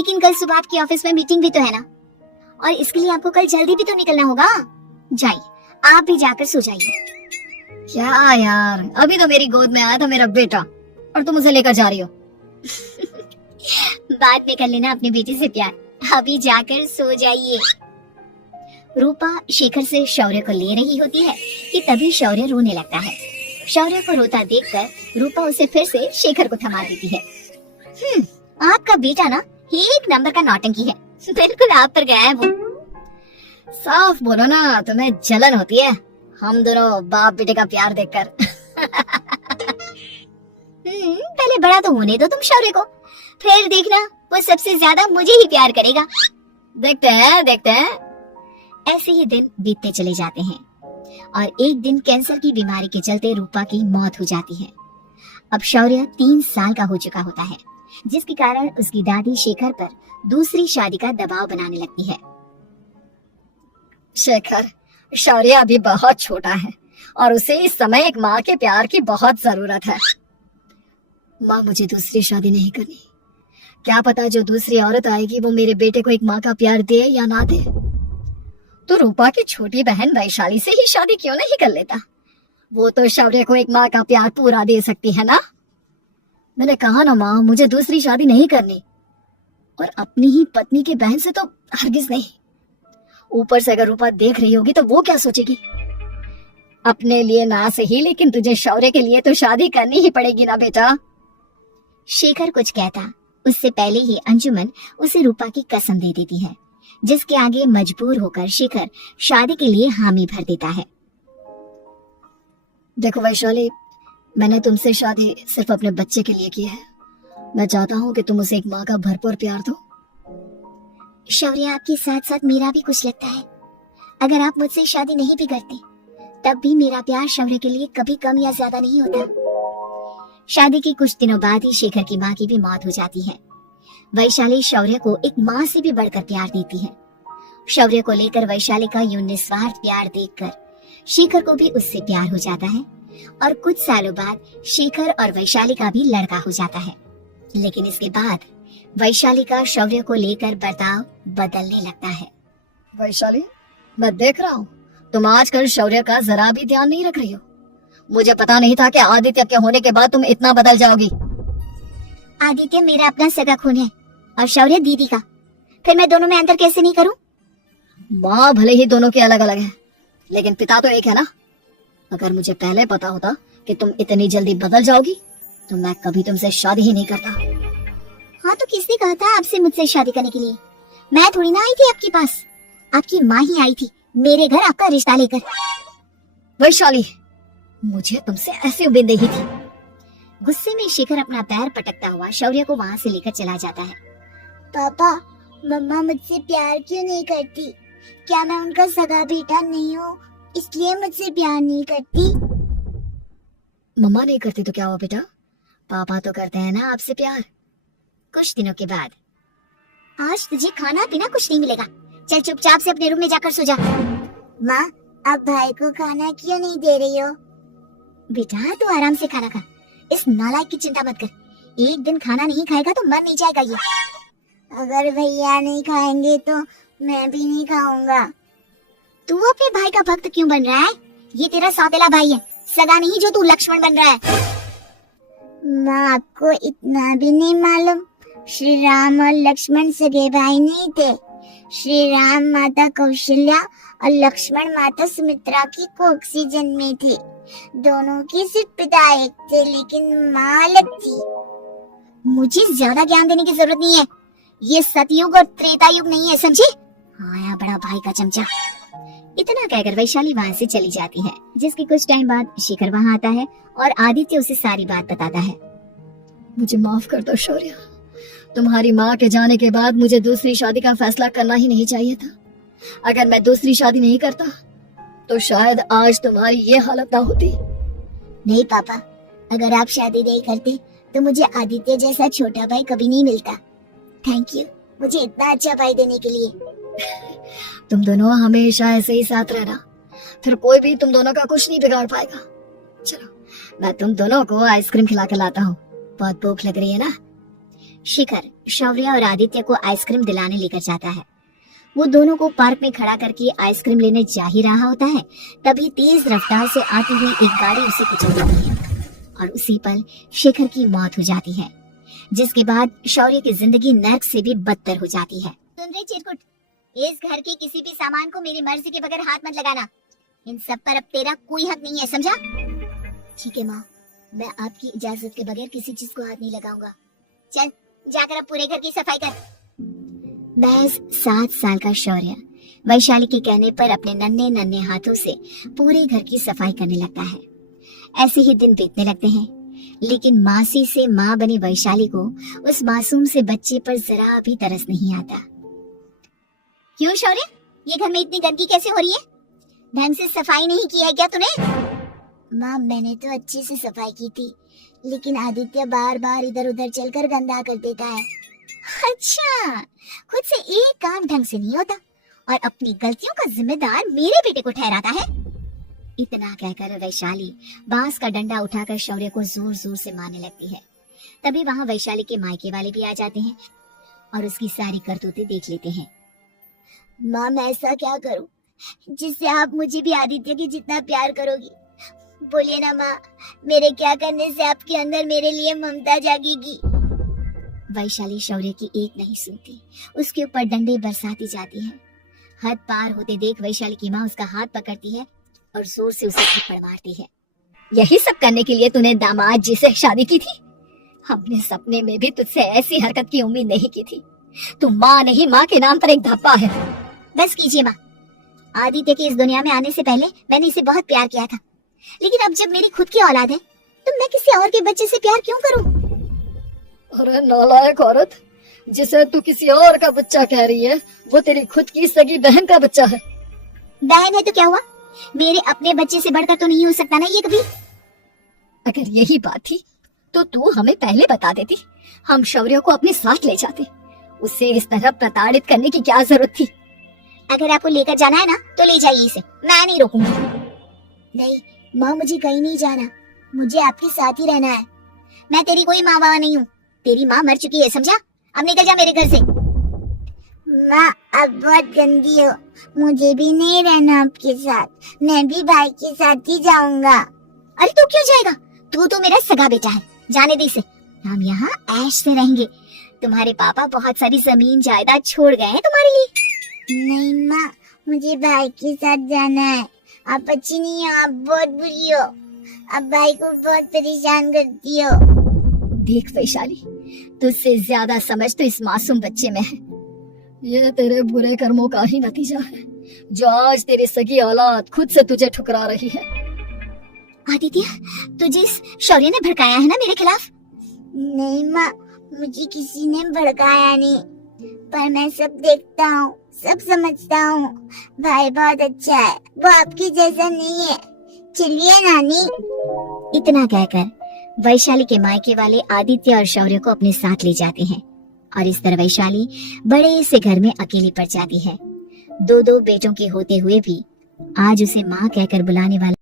लेकिन कल सुबह आपकी ऑफिस में मीटिंग भी तो है ना, और इसके लिए आपको कल जल्दी भी तो निकलना होगा। जाइए, आप भी जाकर सो जाइए। क्या यार, अभी तो मेरी गोद में आया था मेरा बेटा और तुम उसे लेकर जा रही हो। बाद में कर लेना अपने बेटे से प्यार, अभी जाकर सो जाइए। रूपा शेखर से शौर्य को ले रही होती है कि तभी शौर्य रोने लगता है। शौर्य को रोता देखकर रूपा उसे फिर से शेखर को थमा देती है। आपका बेटा ना एक नंबर का नौटंकी है, बिल्कुल आप पर गया है वो। साफ बोलो ना, तुम्हें जलन होती है हम दोनों बाप बेटे का प्यार देखकर। पहले बड़ा तो होने दो तुम शौर्य को, फिर देखना वो सबसे ज्यादा मुझे ही प्यार करेगा। देखते हैं। ऐसे ही दिन बीतते चले जाते हैं और एक दिन कैंसर की बीमारी के चलते रूपा की मौत हो जाती है। अब शौर्य 3 साल का हो चुका होता है, जिसके कारण उसकी दादी शेखर पर दूसरी शादी का दबाव बनाने लगती है। शेखर, शौर्य अभी बहुत छोटा है और उसे इस समय एक माँ के प्यार की बहुत जरूरत है। माँ, मुझे दूसरी शादी नहीं करनी। क्या पता जो दूसरी औरत आएगी वो मेरे बेटे को एक माँ का प्यार दे या ना दे। तो रूपा की छोटी बहन वैशाली से ही शादी क्यों नहीं कर लेता? वो तो शौर्य को एक माँ का प्यार पूरा दे सकती है ना। मैंने कहा ना माँ, मुझे दूसरी शादी नहीं करनी, और अपनी ही पत्नी की बहन से तो हरगिज नहीं। ऊपर से अगर रूपा देख रही होगी तो वो क्या सोचेगी? अपने लिए ना सही, लेकिन तुझे शौर्य के लिए तो शादी करनी ही पड़ेगी ना बेटा। शेखर कुछ कहता उससे पहले ही अंजुमन उसे रूपा की कसम दे देती है, जिसके आगे मजबूर होकर शेखर शादी के लिए हामी भर देता है। देखो वैशाली, मैंने तुमसे शादी सिर्फ अपने बच्चे के लिए की है। मैं चाहता हूँ कि तुम उसे एक माँ का भरपूर प्यार दो। शौर्य, आपके साथ साथ मेरा भी कुछ लगता है। अगर आप मुझसे शादी नहीं भी करते तब भी मेरा प्यार शौर्य के लिए कभी कम या ज्यादा नहीं होता। शादी के कुछ दिनों बाद ही शेखर की माँ की भी मौत हो जाती है। वैशाली शौर्य को एक माँ से भी बढ़कर प्यार देती है। शौर्य को लेकर वैशाली का यूं निस्वार्थ प्यार देखकर शेखर को भी उससे प्यार हो जाता है और कुछ सालों बाद शेखर और वैशाली का भी लड़का हो जाता है। लेकिन इसके बाद वैशाली का शौर्य को लेकर बर्ताव बदलने लगता है। वैशाली, मैं देख रहा हूँ तुम आजकल शौर्य का जरा भी ध्यान नहीं रख रही हो। मुझे पता नहीं था कि आदित्य के होने के बाद तुम इतना बदल जाओगी। आदित्य मेरा अपना सगा खून है और शौर्य दीदी का, फिर मैं दोनों में अंतर कैसे नहीं करूं? माँ भले ही दोनों के अलग अलग है, लेकिन पिता तो एक है ना। अगर मुझे पहले पता होता कि तुम इतनी जल्दी बदल जाओगी तो मैं कभी तुमसे शादी ही नहीं करता। हाँ, तो किसने कहा था आपसे मुझसे शादी करने के लिए? मैं थोड़ी ना आई थी आपके पास, आपकी माँ ही आई थी मेरे घर आपका रिश्ता लेकर। वैशाली, मुझे तुमसे ऐसी उम्मीद नहीं थी। गुस्से में शेखर अपना पैर पटकता हुआ शौर्य को वहाँ से लेकर चला जाता है। पापा, मम्मा मुझसे प्यार क्यों नहीं करती? क्या मैं उनका सगा बेटा नहीं हूँ इसलिए मुझसे प्यार नहीं करती? मम्मा नहीं करती तो क्या हुआ बेटा, पापा तो करते हैं ना आपसे प्यार। कुछ दिनों के बाद, आज तुझे खाना पीना कुछ नहीं मिलेगा, चल चुपचाप से अपने रूम में जाकर सो जा। माँ, अब भाई को खाना क्यों नहीं दे रही हो? बेटा तू आराम से खाना खा, इस नालायक की चिंता मत कर। एक दिन खाना नहीं खाएगा तो मर नहीं जाएगा ये। अगर भैया नहीं खाएंगे तो मैं भी नहीं खाऊंगा। तू अपने भाई का भक्त क्यों बन रहा है? ये तेरा सौतेला भाई है, सगा नहीं जो तू लक्ष्मण बन रहा है। माँ, आपको इतना भी नहीं मालूम, श्री राम और लक्ष्मण सगे भाई नहीं थे। श्री राम माता कौशल्या और लक्ष्मण माता सुमित्रा की कोख से जन्मे थे। दोनों की सिर्फ पिता एक थे लेकिन माँ अलग थी। मुझे ज्यादा ज्ञान देने की जरूरत नहीं है, ये सतयुग और त्रेता युग नहीं है, समझे? आया बड़ा भाई का चमचा। इतना कहकर वैशाली वहाँ से चली जाती है, जिसके कुछ टाइम बाद शेखर वहाँ आता है और आदित्य उसे सारी बात बताता है। मुझे माफ कर दो शौर्य, तुम्हारी माँ के जाने के बाद मुझे दूसरी शादी का फैसला करना ही नहीं चाहिए था। अगर मैं दूसरी शादी नहीं करता तो शायद आज तुम्हारी ये हालत ना होती। नहीं पापा, अगर आप शादी नहीं करते तो मुझे आदित्य जैसा छोटा भाई कभी नहीं मिलता। थैंक यू मुझे इतना अच्छा भाई देने के लिए। तुम दोनों हमेशा ऐसे ही साथ रहना, फिर कोई भी तुम दोनों का कुछ नहीं बिगाड़ पाएगा। चलो मैं तुम दोनों को आइसक्रीम खिला के लाता हूँ, बहुत भूख लग रही है ना। शिखर शौर्य और आदित्य को आइसक्रीम दिलाने लेकर जाता है। वो दोनों को पार्क में खड़ा करके आइसक्रीम लेने जा ही रहा होता है, तभी तेज रफ्तार से आती हुई एक गाड़ी उसे कुचल देती है और उसी पल शिखर की मौत हो जाती है, जिसके बाद शौर्य की जिंदगी नर्क से भी बदतर हो जाती है। सुन रही चिरकुट, इस घर के किसी भी सामान को मेरी मर्जी के बगैर हाथ मत लगाना। इन सब पर अब तेरा कोई हक नहीं है, समझा? ठीक है माँ, मैं आपकी इजाजत के बगैर किसी चीज को हाथ नहीं लगाऊंगा। चल जाकर अब पूरे घर की सफाई कर। महज 7 साल का शौर्य वैशाली के कहने पर अपने नन्हे नन्हे हाथों से पूरे घर की सफाई करने लगता है। ऐसे ही दिन बीतने लगते हैं, लेकिन मासी से माँ बनी वैशाली को उस मासूम से बच्चे पर जरा भी तरस नहीं आता। क्यों शौर्य, ये घर में इतनी गंदगी कैसे हो रही है? ढंग से सफाई नहीं की है क्या तूने? माँ, मैंने तो अच्छे से सफाई की थी, लेकिन आदित्य बार बार इधर उधर चलकर गंदा कर देता है। अच्छा, खुद से एक काम ढंग से नहीं होता और अपनी गलतियों का जिम्मेदार मेरे बेटे को ठहराता है। इतना कहकर वैशाली बांस का डंडा उठाकर शौर्य को जोर जोर से मारने लगती है। तभी वहां वैशाली के मायके वाले भी आ जाते हैं और उसकी सारी करतूतें देख लेते हैं। माँ, मैं ऐसा क्या करूं जिससे आप मुझे भी आदित्य की जितना प्यार करोगी? बोलिए ना माँ, मेरे क्या करने से आपके अंदर मेरे लिए ममता जागेगी? वैशाली शौर्य की एक नहीं सुनती, उसके ऊपर डंडे बरसाती जाती है। हद पार होते देख वैशाली की माँ उसका हाथ पकड़ती है और जोर से उसे थप्पड़ मारती है। यही सब करने के लिए तूने दामाद जी से शादी की थी? हमने सपने में भी तुझसे ऐसी हरकत की उम्मीद नहीं की थी। तू माँ नहीं, माँ के नाम पर एक धब्बा है। बस कीजिए माँ, आदित्य के इस दुनिया में आने से पहले मैंने इसे बहुत प्यार किया था, लेकिन अब जब मेरी खुद की औलाद है तो मैं किसी और के बच्चे से प्यार क्यों करूं? अरे नालायक औरत, जिसे तू किसी और का बच्चा कह रही है, वो तेरी खुद की सगी बहन का बच्चा है। बहन है तो क्या हुआ, मेरे अपने बच्चे से बढ़कर तो नहीं हो सकता ना ये कभी। अगर यही बात थी तो तू हमें पहले बता देती, हम शौर्य को अपने साथ ले जाते। उसे इस तरह प्रताड़ित करने की क्या जरूरत थी? अगर आपको लेकर जाना है ना तो ले जाइए इसे, मैं नहीं रोकूंगी। नहीं माँ, मुझे कहीं नहीं जाना, मुझे आपके साथ ही रहना है। मैं तेरी कोई माँ बाबा नहीं हूँ, तेरी माँ मर चुकी है, समझा? अब निकल जा मेरे घर से। माँ, अब बहुत गंदी हो, मुझे भी नहीं रहना आपके साथ, मैं भी भाई के साथ ही जाऊंगा। अरे तू क्यों जाएगा? तू तो मेरा सगा बेटा है, जाने दे इसे। हम यहाँ ऐश से रहेंगे, तुम्हारे पापा बहुत सारी जमीन जायदाद छोड़ गए हैं तुम्हारे लिए। नहीं माँ, मुझे भाई के साथ जाना है। आप अच्छी नहीं हो, आप बहुत बुरी हो, आप भाई को बहुत परेशान करती हो। देख वैशाली, तुझसे ज्यादा समझ तो इस मासूम बच्चे में है। ये तेरे बुरे कर्मों का ही नतीजा है, जो आज तेरी सगी औलाद खुद से तुझे ठुकरा रही है। आदित्य, तुझे इस शौर्य ने भड़काया है ना मेरे खिलाफ? नहीं माँ, मुझे किसी ने भड़काया नहीं, पर मैं सब देखता हूँ, सब समझता हूँ। भाई बहुत अच्छा है, वो आपकी जैसा नहीं है। चलिए नानी। इतना कहकर वैशाली के मायके वाले आदित्य और शौर्य को अपने साथ ले जाते हैं और इस तरह वैशाली बड़े से घर में अकेली पड़ जाती है। 2 बेटों के होते हुए भी आज उसे माँ कहकर बुलाने वाला